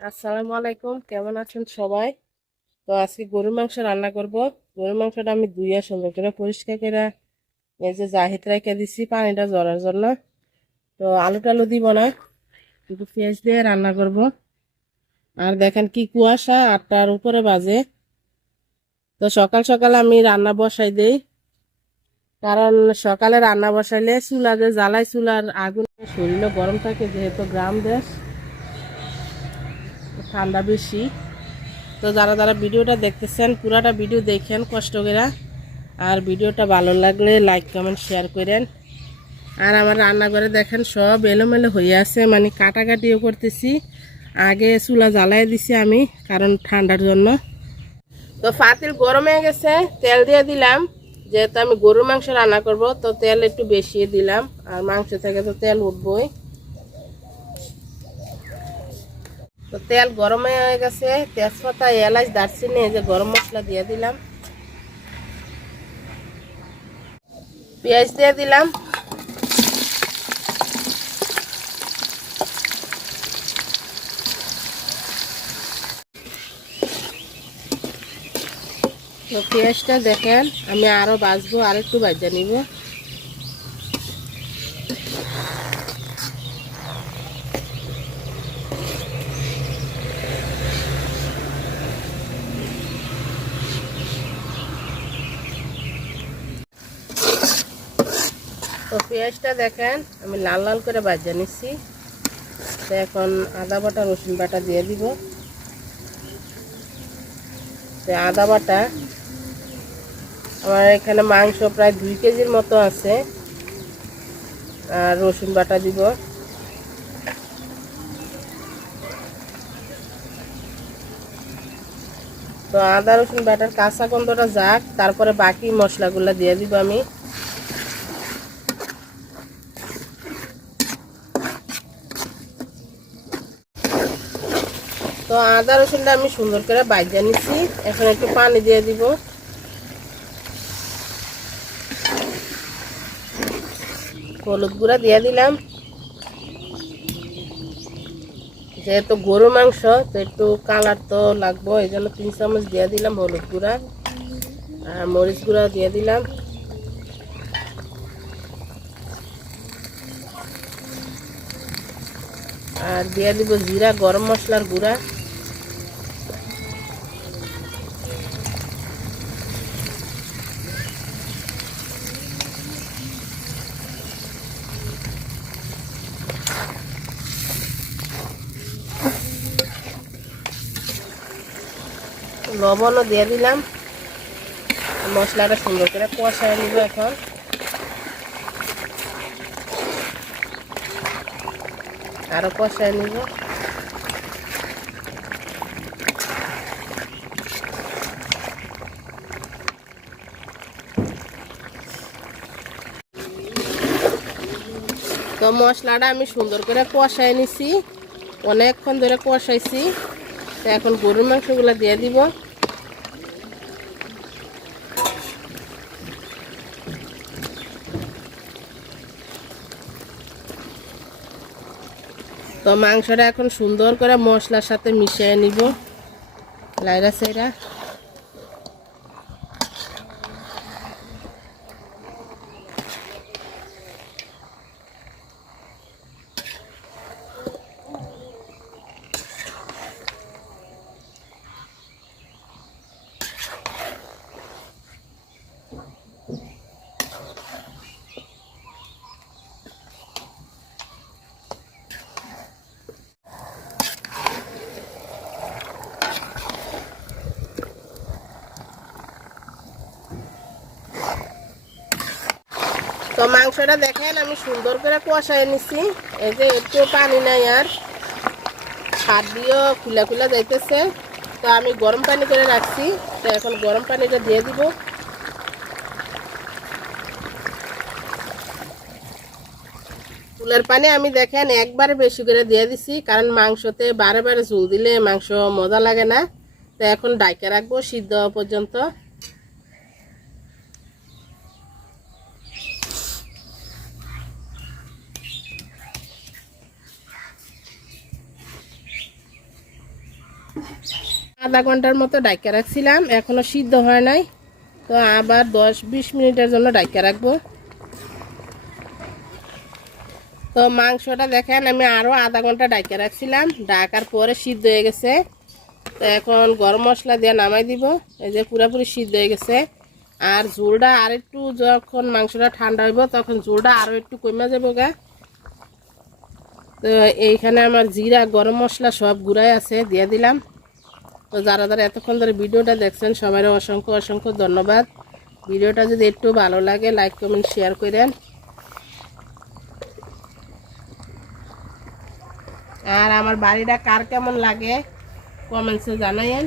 আসসালামু আলাইকুম কেমন আছেন সবাই? তো আজকে গরুর মাংস রান্না করব। গরুর মাংসটা আমি ধুইয়া সুন্দর করে পরিষ্কার করে এই যে জাহিদ রেখে দিছি পানিটা জড়ার জন্য। তো আলু টালু দিব না কিন্তু পেঁয়াজ দিয়ে রান্না করব। আর দেখেন কি কুয়াশা, আটটার উপরে বাজে। তো সকাল সকাল আমি রান্না বসাই দেই। কারণ সকালে রান্না বসাইলে চুলা যে জ্বালাই চুলার আগুন শরীরও গরম থাকে, যেহেতু গ্রাম দেশ। ঠান্ডা বেশি। তো যারা যারা ভিডিওটা দেখতেছেন, পুরাটা ভিডিও দেখেন, কষ্ট করে। আর ভিডিওটা ভালো লাগলে লাইক কমেন্ট শেয়ার করেন। আর আমার রান্নাঘরে দেখেন সব এলোমেলো হয়ে আছে মানে কাটাকাটিও করতেছি। আগে চুলা জ্বালাই দিছি আমি, কারণ ঠান্ডার জন্য। তো ফাতিল গরম হয়ে গেছে, তেল দিয়ে দিলাম। যেহেতু আমি গরুর মাংস রান্না করব, তো তেল একটু বেশি দিলাম। আর মাংস থেকে তো তেল উঠবই। তো তেল গরম হয়ে গেছে, তেজপাতা, এলাচ, দারচিনি, এই যে গরম মশলা দিয়ে দিলাম। পেঁয়াজ দিয়ে দিলাম। তো পেঁয়াজটা দেখেন, আমি আরও বাজবো আর একটু বাজা নিব। তো পেঁয়াজটা দেখেন, আমি লাল লাল করে বাজা নিচ্ছি। তো এখন আদা বাটা, রসুন বাটা দিয়ে দিব। তো আদা বাটা আমার এখানে মাংস প্রায় দুই কেজির মতো আছে। আর রসুন বাটা দিব। তো আদা, রসুন বাটার কাঁচা গন্ধটা যাক, তারপরে বাকি মশলাগুলো দিয়ে দিব আমি। তো আদা রসুনটা আমি সুন্দর করে বাইজা নিচ্ছি। এখন একটু পানি দিয়ে দিব। হলুদ গুঁড়া দিয়ে দিলাম। যেহেতু গরু মাংস, তো একটু কালার তো লাগবো, এই জন্য তিন চামচ দিয়ে দিলাম হলুদ গুঁড়া। আর মরিচ গুঁড়া দিয়ে দিলাম। আর দিয়ে দিব জিরা, গরম মশলার গুঁড়া। লবণও দিয়ে দিলাম। মশলাটা সুন্দর করে কষায় নিব এখন। আরও কষায় নিব। তো মশলাটা আমি সুন্দর করে কষায় নিছি। অনেকক্ষণ ধরে কষাইছি। এখন গরুর মাংসগুলো দিয়ে দিব। তো মাংসটা এখন সুন্দর করে মশলার সাথে মিশিয়ে নিব। লাইরা সাইরা তো মাংসটা দেখেন, আমি সুন্দর করে কষায় নিছি। এই যে একটু পানি নাই আর। হাত দিয়েও খুলা খুলা যাইতেছে। তো আমি গরম পানি করে রাখছি। তো এখন গরম পানিটা দিয়ে দিব। ফুলের পানি আমি দেখেন একবারে বেশি করে দিয়ে দিছি, কারণ মাংসতে বারে বারে ঝুল দিলে মাংস মজা লাগে না। তো এখন ডাইকে রাখব, সিদ্ধ পর্যন্ত। আধা ঘণ্টার মতো ডাইকা রাখছিলাম, এখনও সিদ্ধ হয় নাই। তো আবার দশ বিশ মিনিটের জন্য ডাইকা রাখব। তো মাংসটা দেখেন, আমি আরও আধা ঘণ্টা ডাইকা রাখছিলাম, ডাকার পরে সিদ্ধ হয়ে গেছে। তো এখন গরম মশলা দিয়ে নামাই দিব, এই যে পুরোপুরি সিদ্ধ হয়ে গেছে। আর ঝোলটা আর একটু যখন মাংসটা ঠান্ডা হইব, তখন ঝোলটা আরও একটু কমে যাব গা। তো এইখানে আমার জিরা, গরম মশলা সব গুঁড়াই আছে, দিয়ে দিলাম। তো যারা যারা এতক্ষণ ধরে ভিডিওটা দেখছেন সবাই অসংখ্য অসংখ্য ধন্যবাদ। ভিডিওটা যদি একটু ভালো লাগে লাইক কমেন্ট শেয়ার করেন। আর আমার বাড়িটা কার কেমন লাগে কমেন্টসে জানাইন